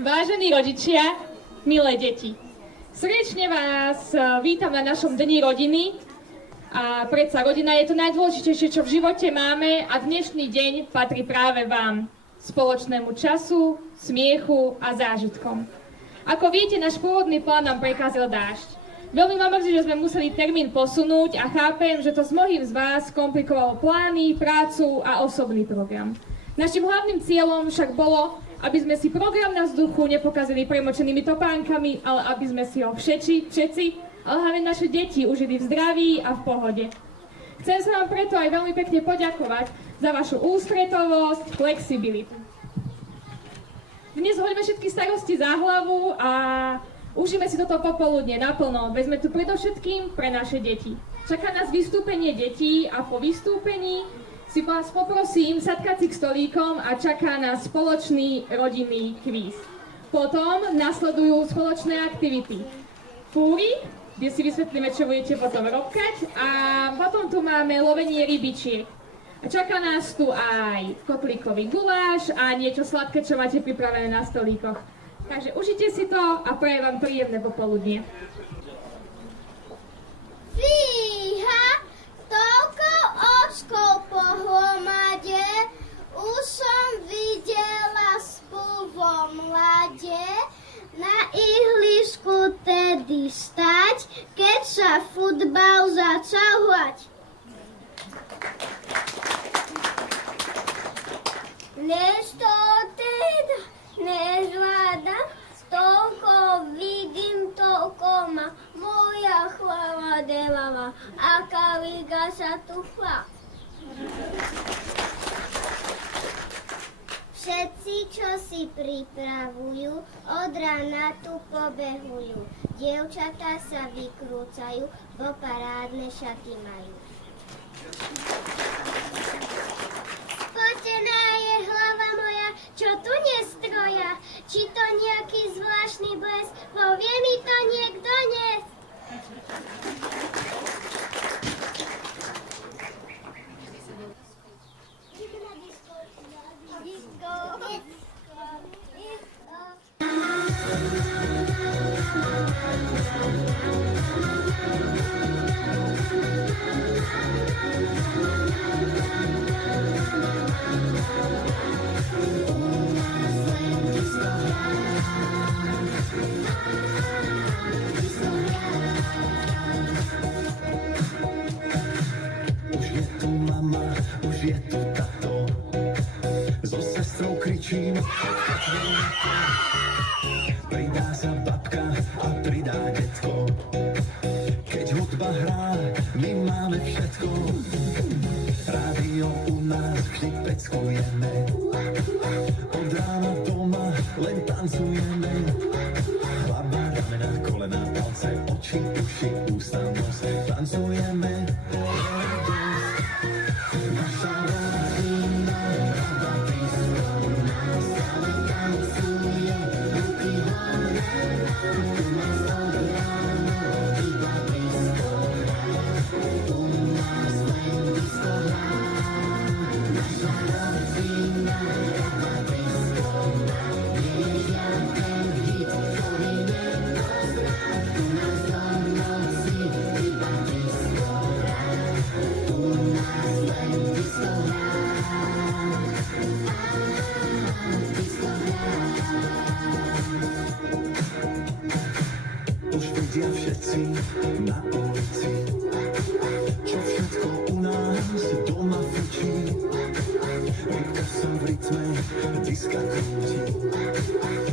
Vážení rodičia, milé deti, srdečne vás vítam na našom dni rodiny. A predsa rodina je to najdôležitejšie, čo v živote máme a dnešný deň patrí práve vám, spoločnému času, smiechu a zážitkom. Ako viete, náš pôvodný plán nám prekazil dážď. Veľmi ma mrzí, že sme museli termín posunúť a chápem, že to s mnohým z vás komplikovalo plány, prácu a osobný program. Naším hlavným cieľom však bolo, aby sme si program na vzduchu nepokazili premočenými topánkami, ale aby sme si ho všetci, ale hlavne naše deti užili v zdraví a v pohode. Chcem sa vám preto aj veľmi pekne poďakovať za vašu ústretovosť, flexibilitu. Dnes hoďme všetky starosti za hlavu a užíme si toto popoludne naplno, veď sme tu predovšetkým pre naše deti. Čaká nás vystúpenie detí a po vystúpení si vás poprosím sadkať si k stolíkom a čaká nás spoločný rodinný kvíz. Potom nasledujú spoločné aktivity. Fúry, kde si vysvetlíme, čo budete potom robkať, a potom tu máme lovenie rybičiek. A čaká nás tu aj kotlíkový guláš a niečo sladké, čo máte pripravené na stolíkoch. Takže užite si to a prajem vám príjemné popoludnie. Fíha! Toľko očkov pohromade, už som videla spolu vo mlade, na ihlisku tedy stať, keď sa futbal začal hrať. Než to teda nezvládam, toľko vidím, toľko ma moja chvála devava, aká liga sa tu chlá. Všetci, čo si pripravujú, od rána tu pobehujú. Dievčatá sa vykrúcajú, bo parádne šaty majú. Spotená je hlava moja, čo tu nestroja? Či to nejaký zvláštny blesk? Povie mi to niekto dnes? Je tu tato, so sestrou kričím, pridá sa babka a pridá detko. Keď hudba hrá, my máme všetko. Rádio u nás vždy peckujeme, od rána doma len tancujeme. Chlaba Ramena, kolena, palce, oči, uši, ústa, nos. Tancujeme radosť. Naša rodina rada disco nás stále tancuje. Ruky hore, u nás od rána iba disco hrá. U nás len disco hrá. Naša rodina rada disco má. Nie je žiaden hit, ktorý nepozná. U nás do noci iba disco hrá. U nás len disco hrá. Disco hrá. Už vidia všetci na ulici, čo všetko u nás doma fičí. Rybka sa v rytme diska krúti.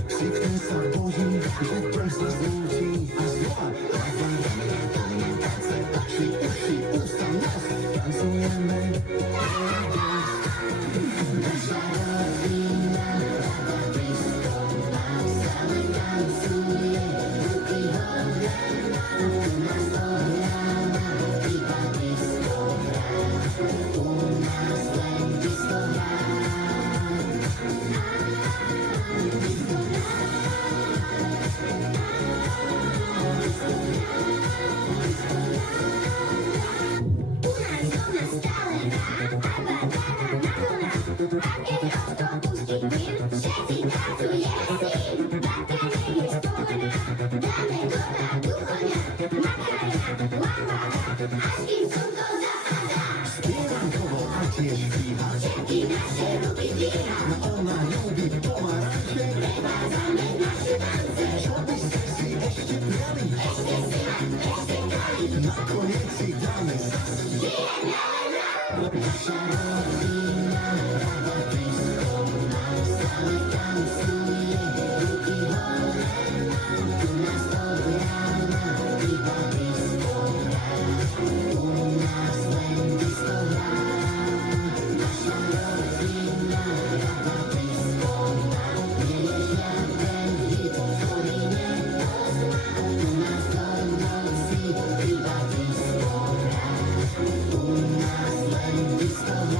Ksíkne sa boží, že to sa zlúti. A znova ramena, kolena, palce, oči, uši, ústa, nos. Tancujeme radosť. Naša rodina rada disco nás stále tancuje. Ruky hore, u nás od rána iba disco hrá. U nás len disco hrá. Disco hrá. U nás doma stále hrá. Arba dáva na koná. A keď auto pustí plyn, všetci tancuje s ním. Babka nech je spokojená, dáme koná du konia. Makarena, lambada, až kým slnko zapadá. Spievam kovo a tiež píva. Všetky naše ruky dvíha. No ona ľúbi pomaranče. Prevádzame naše tance. Čo by ste si ešte prijali? Ešte si len, ešte kali. Nakoniec si dáme zas. Žijeme len raz. Naša rodina rada disco nás stále tancuje. Ruky hore, u nás od rána iba disco hrá. U nás len disco hrá. Naša rodina rada disco má. Nie je žiaden hit, ktorý nepozná. U nás do noci iba disco hrá. U nás len disco hrá.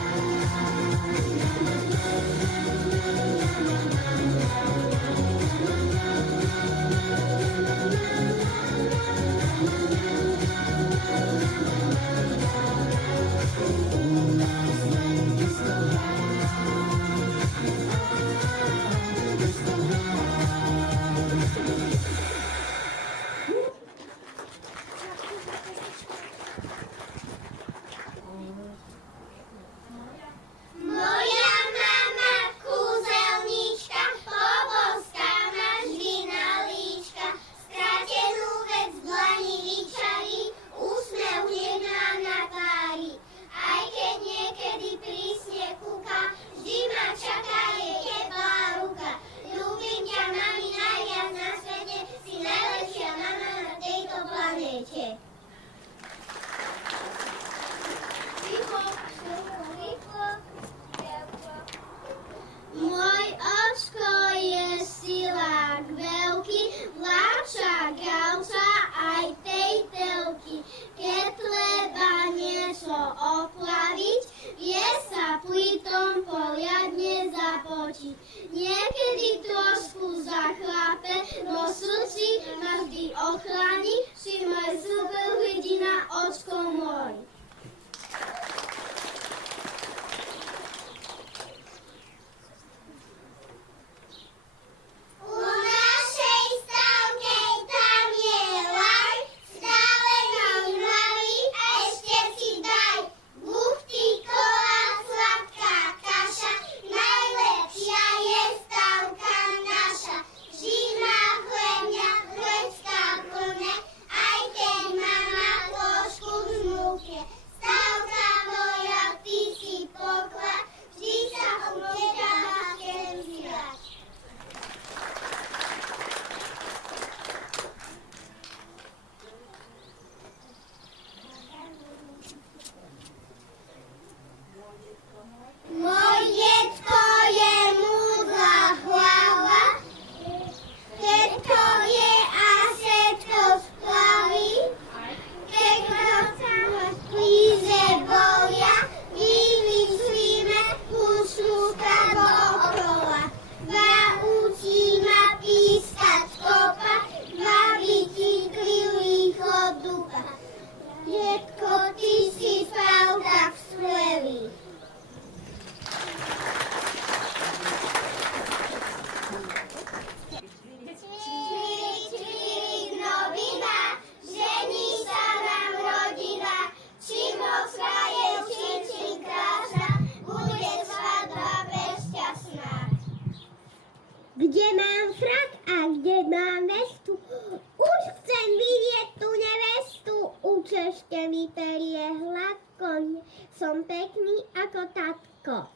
mi perie hladko, som pekný ako tatko.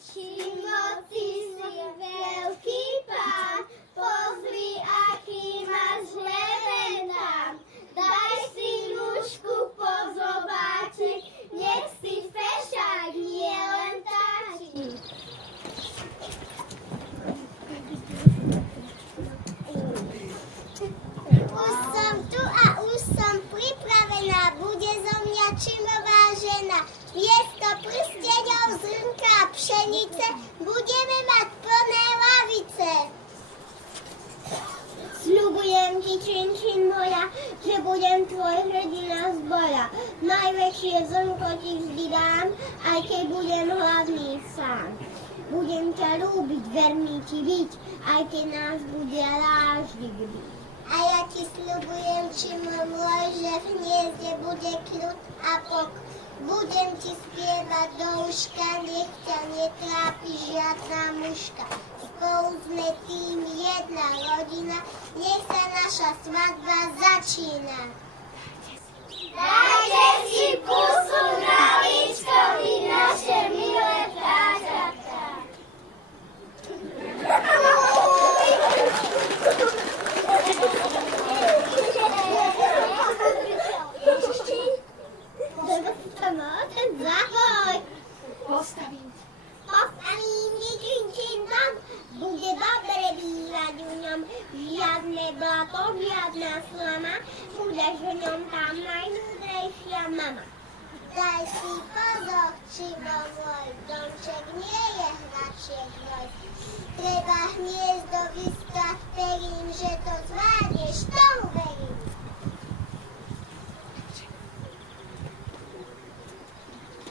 Timothy, si veľký pán, pozri, aký máš lementám. Daj si nůžku po zobáček, nech si fešák, nie len táčik. Už som tu a už som pripravená, bude zo mňa činová žena. Miesto prsteňov, zrnka a pšenice budeme mať plné lavice. Sľubujem ti, čin moja, že budem tvoj hrdina z boja. Najväčšie zrnko ti vždy dám, aj keď budem hlavný sám. Budem ťa ľúbiť, verný ti byť, aj keď nás bude láždik byť. A ja ti sľubujem, čino môj, že v hniezde bude kľud a pokoj. Budem ti spievať do uška, nech ťa netrápi žiadna muška. Spolu sme tým jedna rodina, nech sa naša svadba začína. Dajte si pusu na líčkovi, naše milé vtáčatá. Zahoj! Postavím, čin dom, bude dobre bývať v ňom. Žiadne blato, žiadna slama, budeš v ňom tam najmúdrejšia mama. Daj si pozor, Čimo môj, domček nie je hračie hnoj. Treba hniezdo vystať, verím, že to zvládneš, tomu verím.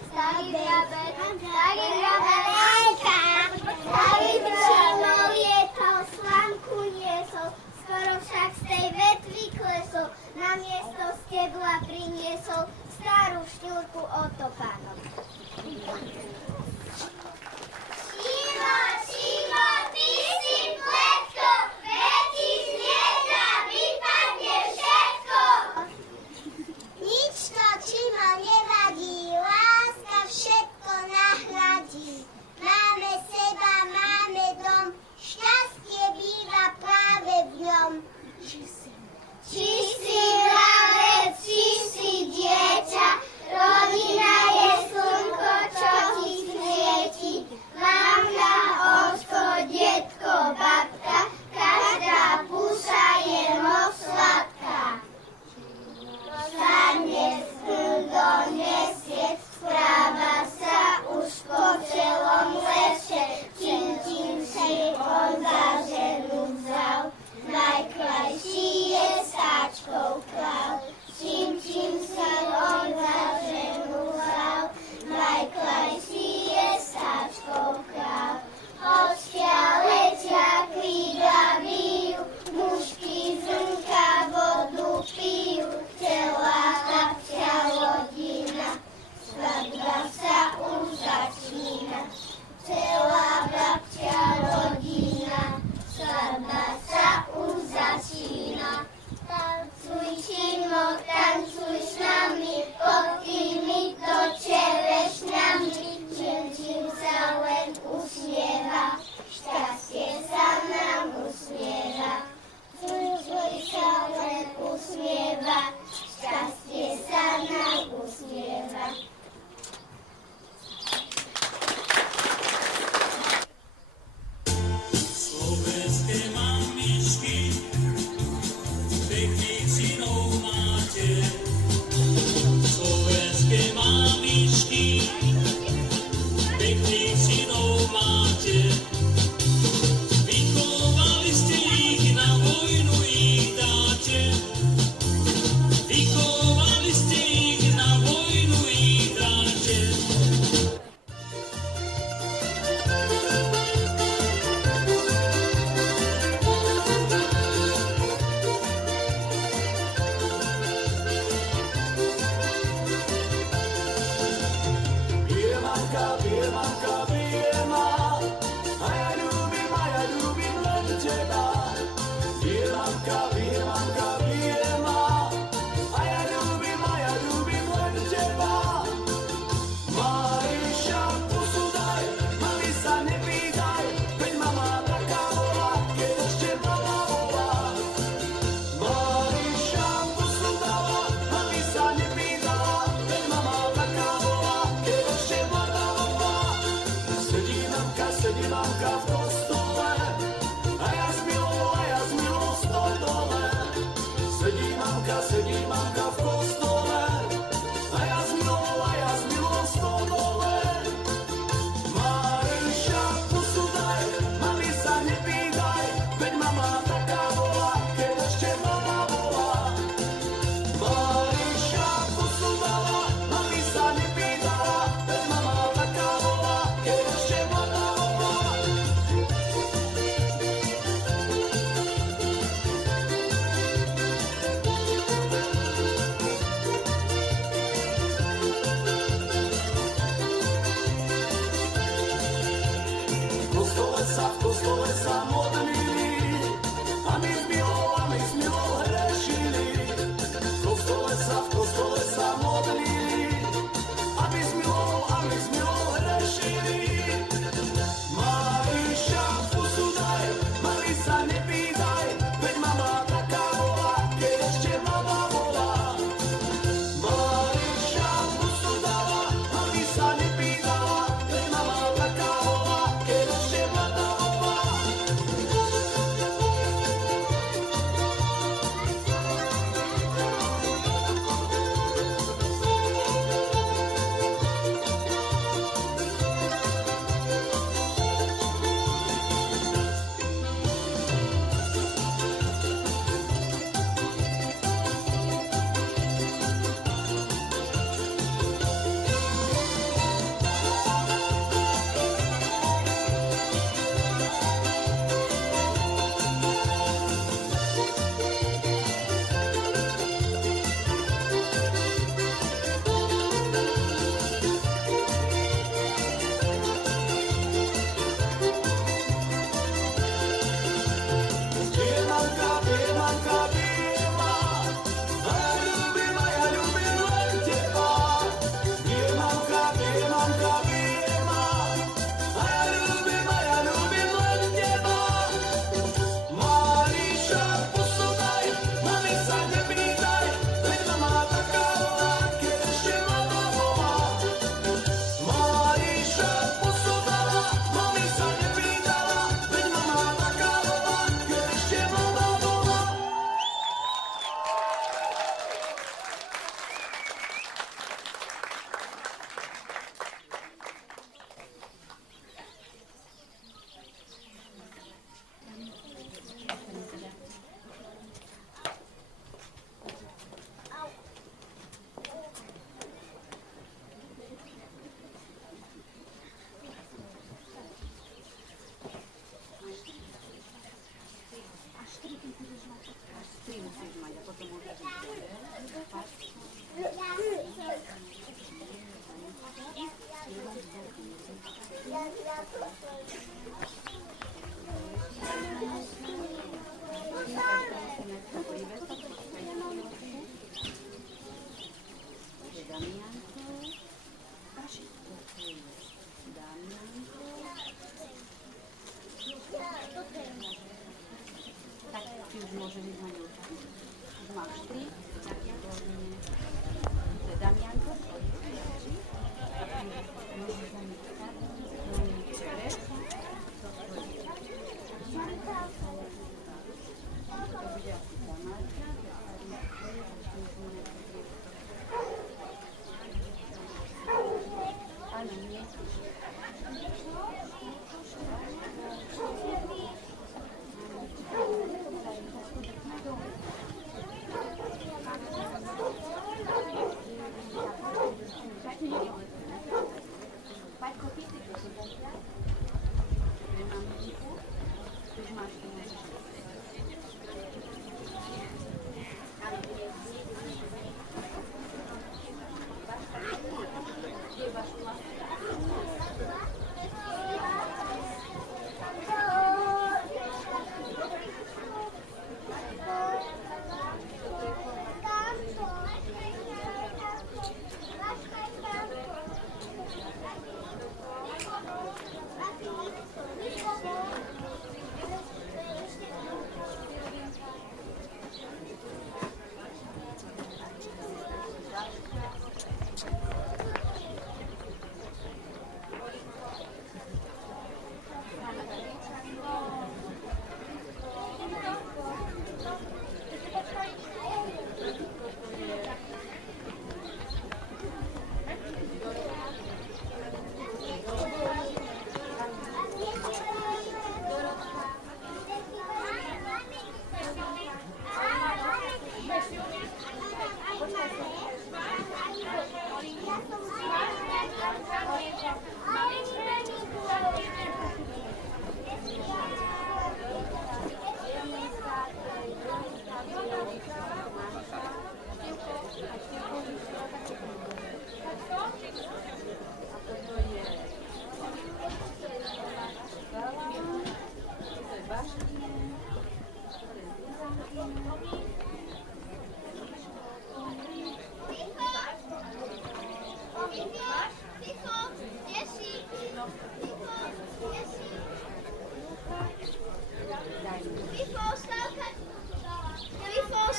Starý drabek, starý Čimov je to, slanku niesol, skoro však z tej vetvy klesol, namiesto stebla priniesol starú šňúrku otopánom. Čimo, ty si pletko, veti z hniezda vypadne všetko. Nič to, Čimo, nevadí, láska všetko nahradí. Máme seba, máme dom, šťastie býva práve v ňom. Čistý hlavec, čistý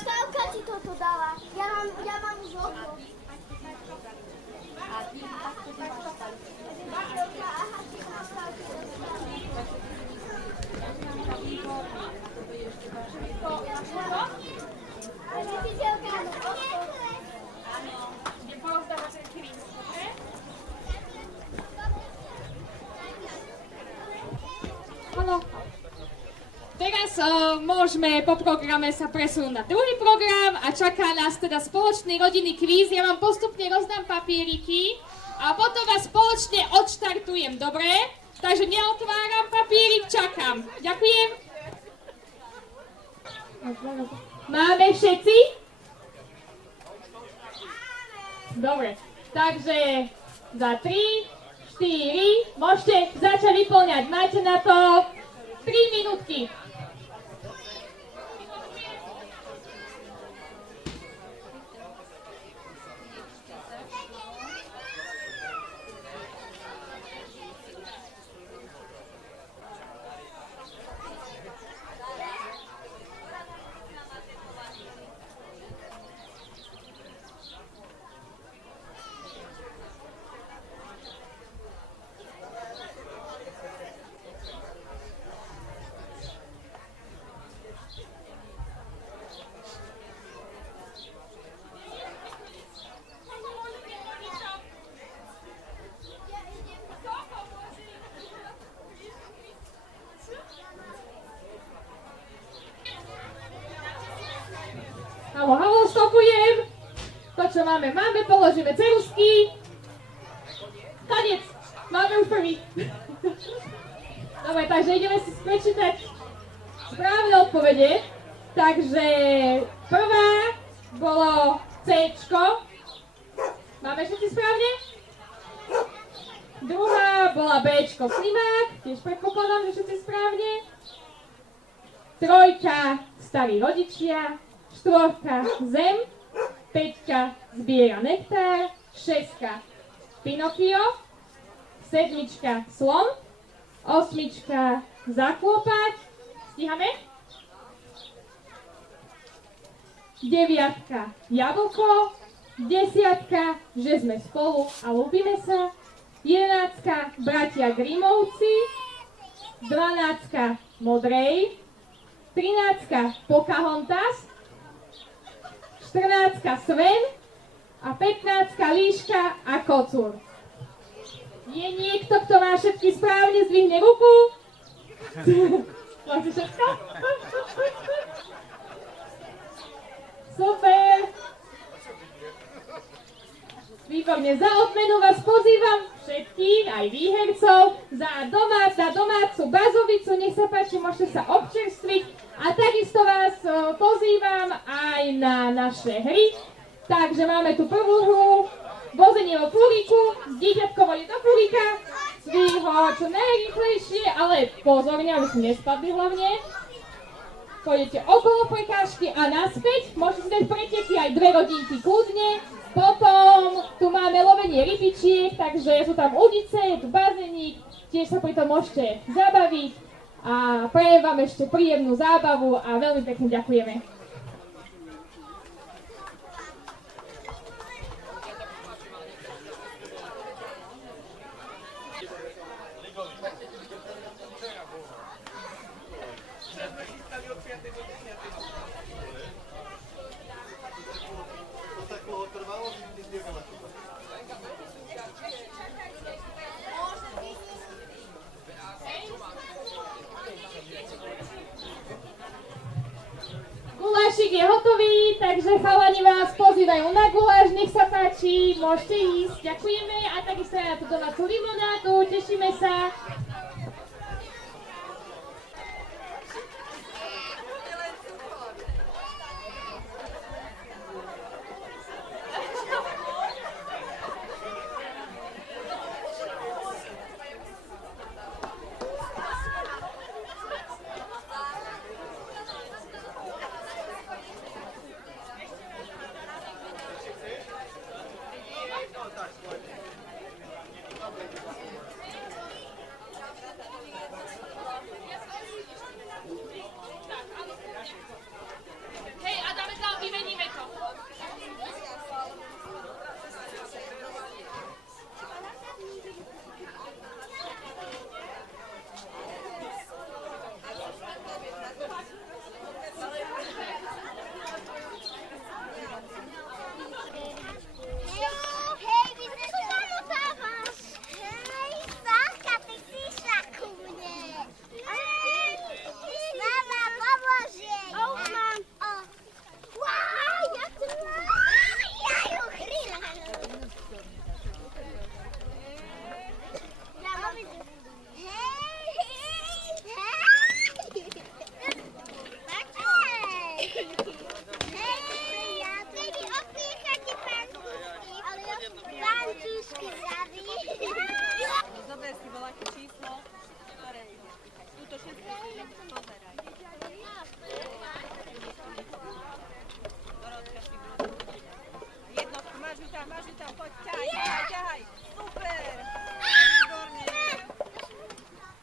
Stavka ti toto dala. Ja mám už hotovo. Áno. Teraz môžeme po programe sa presunúť na druhý program a čaká nás teda spoločný rodinný kvíz. Ja vám postupne rozdám papieriky a potom vás spoločne odštartujem, dobre? Takže neotváram papierik, čakám. Ďakujem. Máme všetci? Dobre, takže za 3, 4, môžete začať vyplňať. Máte na to 3 minútky. Halo, stopujem. To, čo máme, položíme ceruzky. Koniec. Máme už prvý. Dobre, takže ideme si prečítať správne odpovede. Takže prvá bolo C-čko. Máme všetci správne? Druhá bola B-čko, slimák. Tiež predpokladám, že všetci správne. Trojka, starí rodičia. Štvorka, zem. Peťka, zbiera nektár. Šestka, Pinokio. Sedmička, slon. Osmička, zaklopať. Stíhame? Deviatka, jablko. Desiatka, že sme spolu a ľúbime sa. 11, bratia Grimovci. 12, modrej. 13, Pocahontas. 14, Sven. A 15, Líška a Kocúr. Je niekto, kto má všetky správne, zdvihne ruku. Máte všetko? Super. Výborne, za odmenu vás pozývam všetkých, aj výhercov, za domácu bazovicu, nech sa páči, môžete sa občerstviť. A takisto vás pozývam aj na naše hry. Takže máme tu prvú hru, vozenie vo fúriku, dieťatko vodí do fúrika, cví ho čo najrýchlejšie, ale pozorne, aby ste nespadli hlavne. Pôjdete okolo prekážky a naspäť, môžete si dať preteky aj 2 hodinky kľudne. Potom tu máme lovenie rybičiek, takže sú tam udice, je tu bazénik, tiež sa pri tom môžete zabaviť a prajem vám ešte príjemnú zábavu a veľmi pekne ďakujeme. Gulášik je hotový, takže chalani vás pozývajú na guláš, nech sa páči, môžete ísť, ďakujeme a takisto aj na tú domácu limonádu, tešíme sa. Jednotku, masz mi tam, chodź, ťahaj, super! Výborne!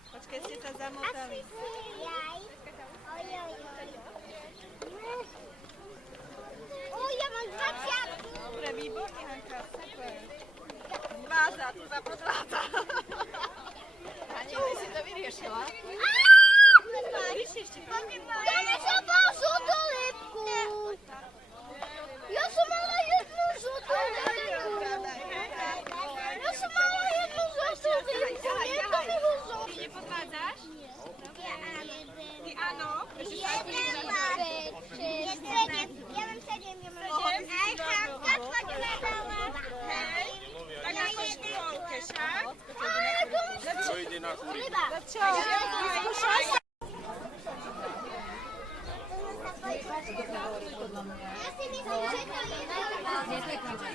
Počkaj, ste sa zamotali. Jaj. Oj. O, ja mám 20. Dobre, výborne, Hanka, super. Dváza, tu za podváza. Ani, ty si to vyriešila? Dáme sa po žltú lepku. Ja som mala jednu žltú lepku. Ja som mala jednu žltú lepku. Niekto mi ho žltú. Ty nepodvádzaš? Ja áno. Ty áno? Jeden mám 7. Ja mám 7. Ja mám 7. Aj Hanka, poďme dole. Tak ako v škôlke, však? Čo ide na chvíľu? Čo? Skúšaj sa. Ja si myslím, že to je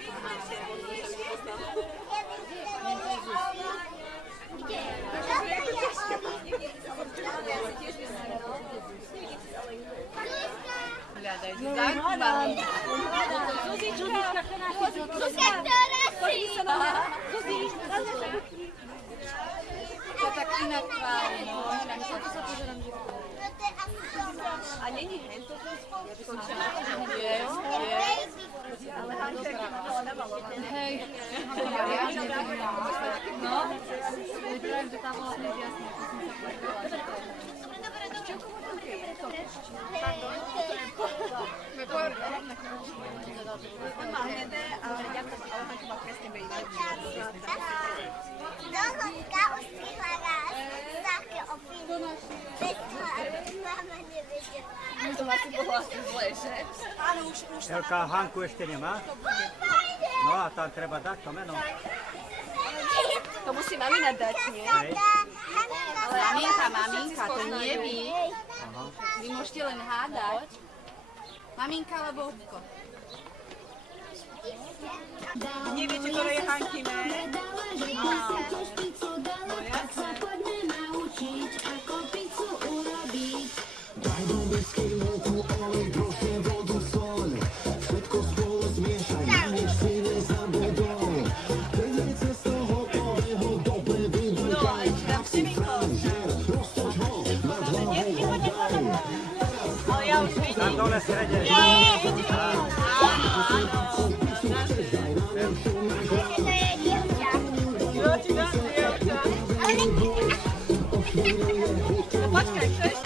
To tak inak tvári, no. A není hen to ten spol? Ale Hanka je to namalované. Hej. No, vyzerám, že tá bola hneď jasná, to som sa povedala, že to je. On má hnedé, ale Hanka má presne bejné. Dohodka ustrihla raz také opiny. Bez toho, mama nevedela. To asi bolo asi zlé, že? Áno, už. Elka, Hanku ešte nemá? No a tam treba dať to meno. To musí mamina dať, nie? Hej. Ale maminka, to nie vy. Vy môžete len hádať. Maminka alebo Obko. Neviete, ktoré je Hankine? Tam dole srede. Počkaj, chceš?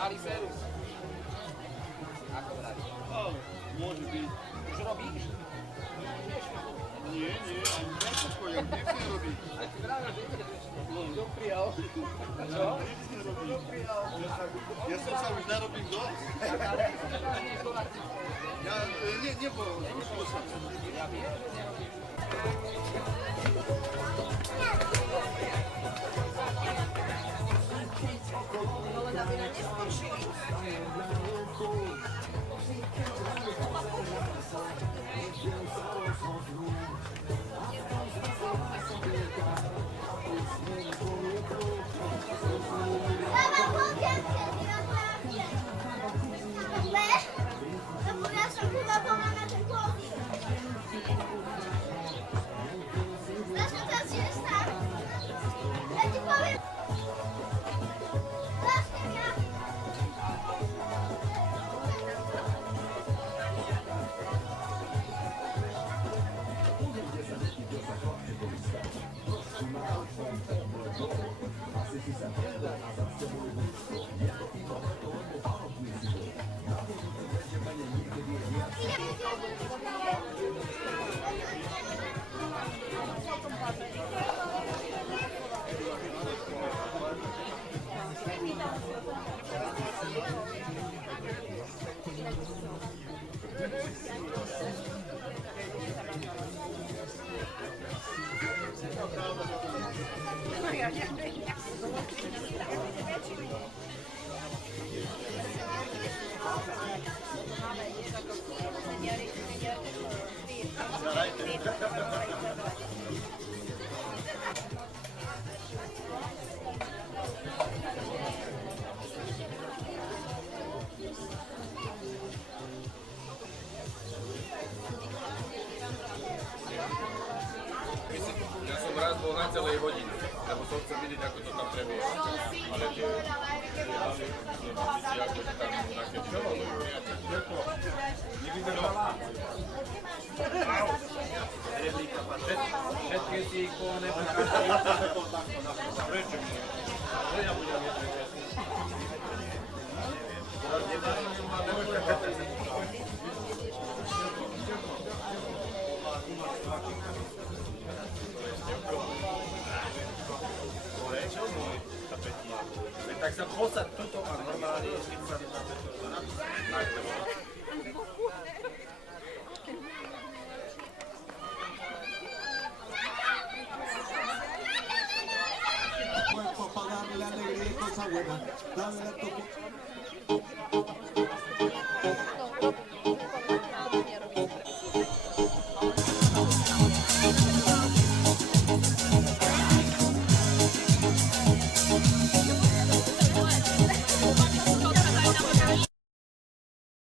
Malý servis. Ako vrať? Môže byť. Už robíš? Nie, ani všetko, ja nechcem robiť. A ty vrávaš, že ide. Kto prijal? Čo? Ja som sa už narobím dosť. Ja nebol. Ja viem, že nerobíš. Mama, powiedz, gratulacje. No bo ja som chyba połamana ten chłopie. Ja som raz bol na celej hodine, lebo som chcel vidieť, ako to tam prebieha. Ale tie hlavy, ako to tam nakepčovalo. Nevydržala. Všetky si ikone, prečo? Ja budem jedno čestný. Tak sa posad tuto a normálne keď sa na to tak, lebo cuerpo para darle alegría y cosa buena. Dale a tu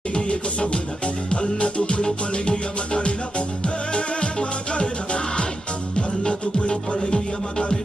alegría y cosa buena. Dale a tu cuerpo alegría, Macarena. Macarena. Dale a tu cuerpo alegría, Macarena.